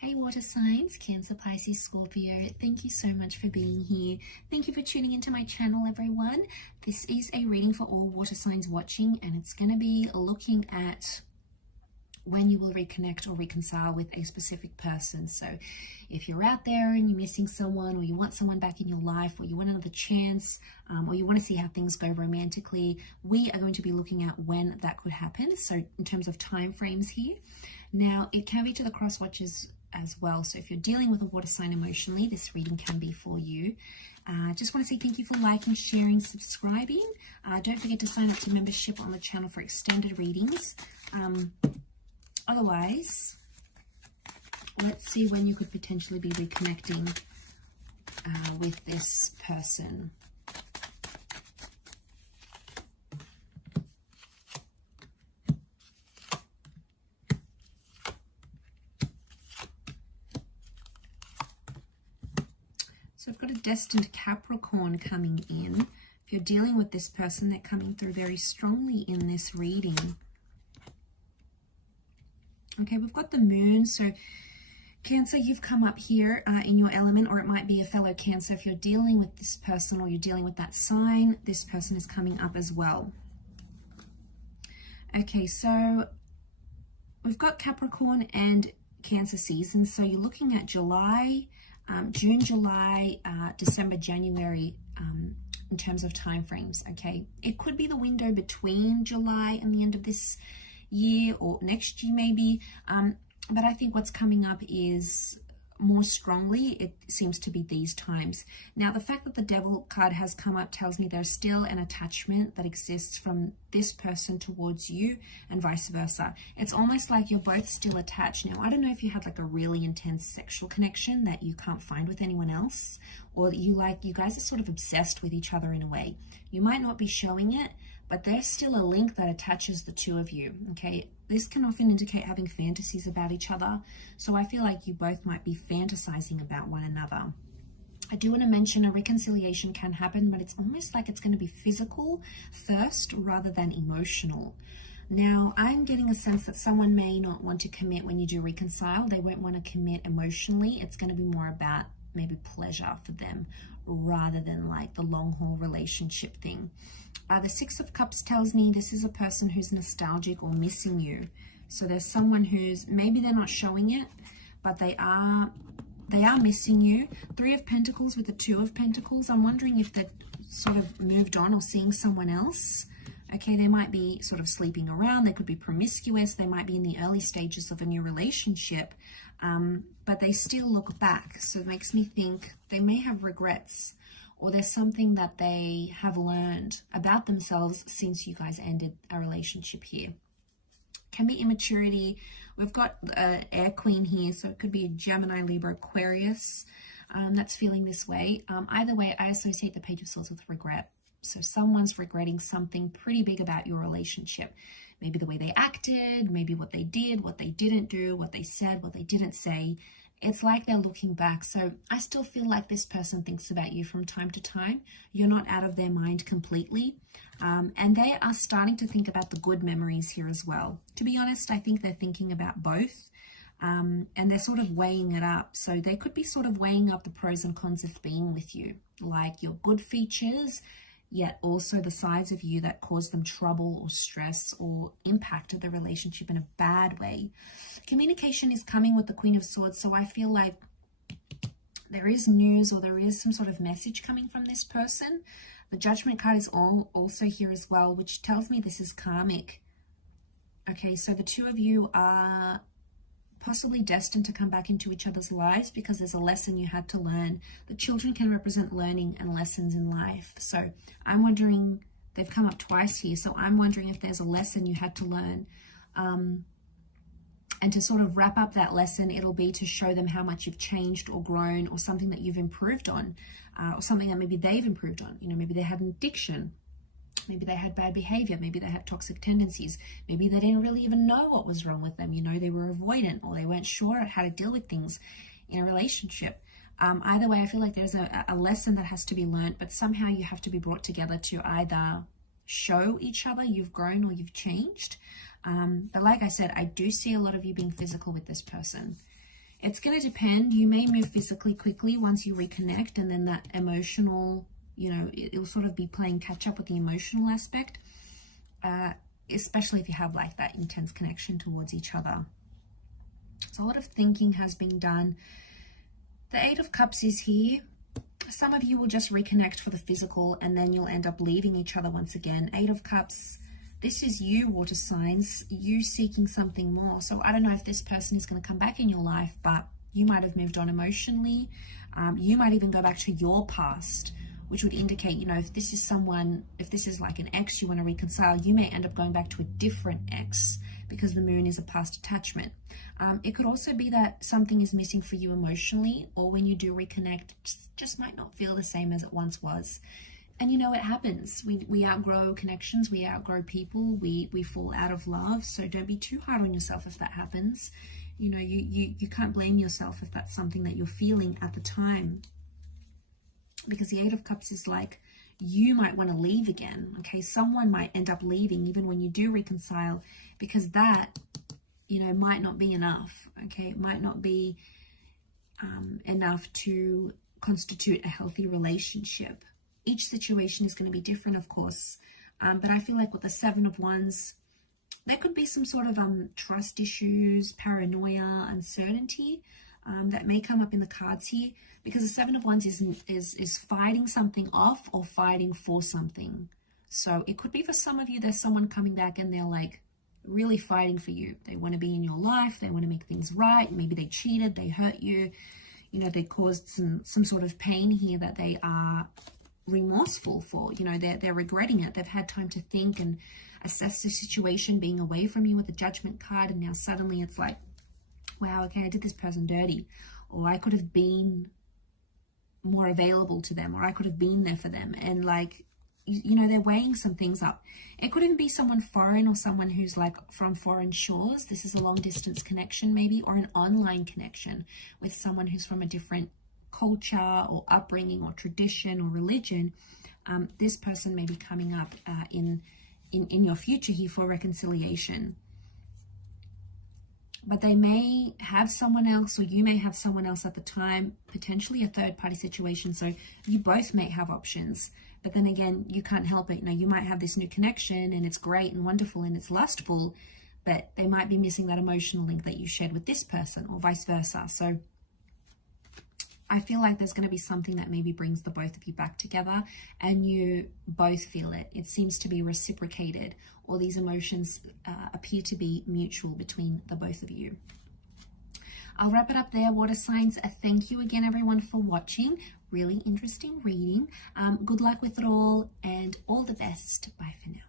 Hey water signs, Cancer, Pisces, Scorpio, thank you so much for being here. Thank you for tuning into my channel, everyone. This is a reading for all water signs watching, and it's going to be looking at when you will reconnect or reconcile with a specific person. So if you're out there and you're missing someone, or you want someone back in your life, or you want another chance, or you want to see how things go romantically, we are going to be looking at when that could happen. So in terms of time frames here. Now, it can be to the cross watchers as well. So if you're dealing with a water sign emotionally, this reading can be for you. Just want to say thank you for liking, sharing, subscribing. Don't forget to sign up to membership on the channel for extended readings. Otherwise, let's see when you could potentially be reconnecting with this person. So I've got a destined Capricorn coming in. If you're dealing with this person, they're coming through very strongly in this reading. Okay, we've got the moon. So Cancer, you've come up here in your element, or it might be a fellow Cancer. If you're dealing with this person or you're dealing with that sign, this person is coming up as well. Okay, so we've got Capricorn and Cancer season. So you're looking at July, June, July, December, January in terms of time frames. Okay, it could be the window between July and the end of this year or next year maybe, but I think what's coming up is more strongly, it seems to be these times. Now, the fact that the Devil card has come up tells me there's still an attachment that exists from this person towards you and vice versa. It's almost like you're both still attached. Now, I don't know if you had like a really intense sexual connection that you can't find with anyone else, or that you guys are sort of obsessed with each other in a way. You might not be showing it, but there's still a link that attaches the two of you, okay? This can often indicate having fantasies about each other. So I feel like you both might be fantasizing about one another. I do want to mention a reconciliation can happen, but it's almost like it's going to be physical first rather than emotional. Now, I'm getting a sense that someone may not want to commit when you do reconcile. They won't want to commit emotionally. It's going to be more about maybe pleasure for them rather than like the long haul relationship thing. The Six of Cups tells me this is a person who's nostalgic or missing you. So there's someone who's, maybe they're not showing it, but they are missing you. Three of Pentacles with the Two of Pentacles. I'm wondering if they've sort of moved on or seeing someone else. Okay, they might be sort of sleeping around. They could be promiscuous. They might be in the early stages of a new relationship, but they still look back. So it makes me think they may have regrets, or there's something that they have learned about themselves since you guys ended a relationship here. Can be immaturity. We've got Air Queen here, so it could be a Gemini, Libra, Aquarius that's feeling this way. Either way, I associate the Page of Swords with regret. So someone's regretting something pretty big about your relationship. Maybe the way they acted, maybe what they did, what they didn't do, what they said, what they didn't say. It's like they're looking back. So I still feel like this person thinks about you from time to time. You're not out of their mind completely. And they are starting to think about the good memories here as well. To be honest, I think they're thinking about both. And they're sort of weighing it up. So they could be sort of weighing up the pros and cons of being with you. Like your good features, yet also the sides of you that cause them trouble or stress or impacted the relationship in a bad way. Communication is coming with the Queen of Swords, so I feel like there is news or there is some sort of message coming from this person. The Judgment card is also here as well, which tells me this is karmic. Okay, so the two of you are possibly destined to come back into each other's lives because there's a lesson you had to learn. The children can represent learning and lessons in life. So I'm wondering, they've come up twice here, so I'm wondering if there's a lesson you had to learn. And to sort of wrap up that lesson, it'll be to show them how much you've changed or grown, or something that you've improved on, or something that maybe they've improved on. You know, maybe they had an addiction. Maybe they had bad behavior. Maybe they had toxic tendencies. Maybe they didn't really even know what was wrong with them. You know, they were avoidant, or they weren't sure how to deal with things in a relationship. Either way, I feel like there's a lesson that has to be learned, but somehow you have to be brought together to either show each other you've grown or you've changed. But like I said, I do see a lot of you being physical with this person. It's going to depend. You may move physically quickly once you reconnect, and then that emotional, you know, it'll sort of be playing catch up with the emotional aspect, especially if you have like that intense connection towards each other. So a lot of thinking has been done. The Eight of Cups is here. Some of you will just reconnect for the physical, and then you'll end up leaving each other once again. Eight of Cups, this is you, water signs, you seeking something more. So I don't know if this person is going to come back in your life, but you might have moved on emotionally. You might even go back to your past, which would indicate, you know, if this is someone, if this is like an ex you want to reconcile, you may end up going back to a different ex because the moon is a past attachment. It could also be that something is missing for you emotionally, or when you do reconnect, just might not feel the same as it once was. And you know, it happens. We outgrow connections, we outgrow people, we fall out of love. So don't be too hard on yourself if that happens. You know, you can't blame yourself if that's something that you're feeling at the time. Because the Eight of Cups is like, you might want to leave again. Okay, someone might end up leaving even when you do reconcile, because that, you know, might not be enough. Okay, it might not be enough to constitute a healthy relationship. Each situation is going to be different, of course, but I feel like with the Seven of Wands, there could be some sort of trust issues, paranoia, uncertainty that may come up in the cards here, because the Seven of Wands is fighting something off or fighting for something. So it could be for some of you, there's someone coming back and they're like really fighting for you. They want to be in your life, they want to make things right. Maybe they cheated, they hurt you, you know, they caused some sort of pain here that they are remorseful for. You know, they're regretting it. They've had time to think and assess the situation, being away from you with the Judgment card, and now suddenly it's like, wow, okay, I did this person dirty, or I could have been more available to them, or I could have been there for them. And like, you know, they're weighing some things up. It couldn't be someone foreign or someone who's like from foreign shores. This is a long distance connection maybe, or an online connection with someone who's from a different culture or upbringing or tradition or religion. This person may be coming up in your future here for reconciliation. But they may have someone else, or you may have someone else at the time, potentially a third party situation. So you both may have options, but then again, you can't help it. You know, you might have this new connection and it's great and wonderful and it's lustful, but they might be missing that emotional link that you shared with this person, or vice versa. So I feel like there's going to be something that maybe brings the both of you back together and you both feel it. It seems to be reciprocated, or these emotions appear to be mutual between the both of you. I'll wrap it up there, water signs. Thank you again, everyone, for watching. Really interesting reading. Good luck with it all, and all the best. Bye for now.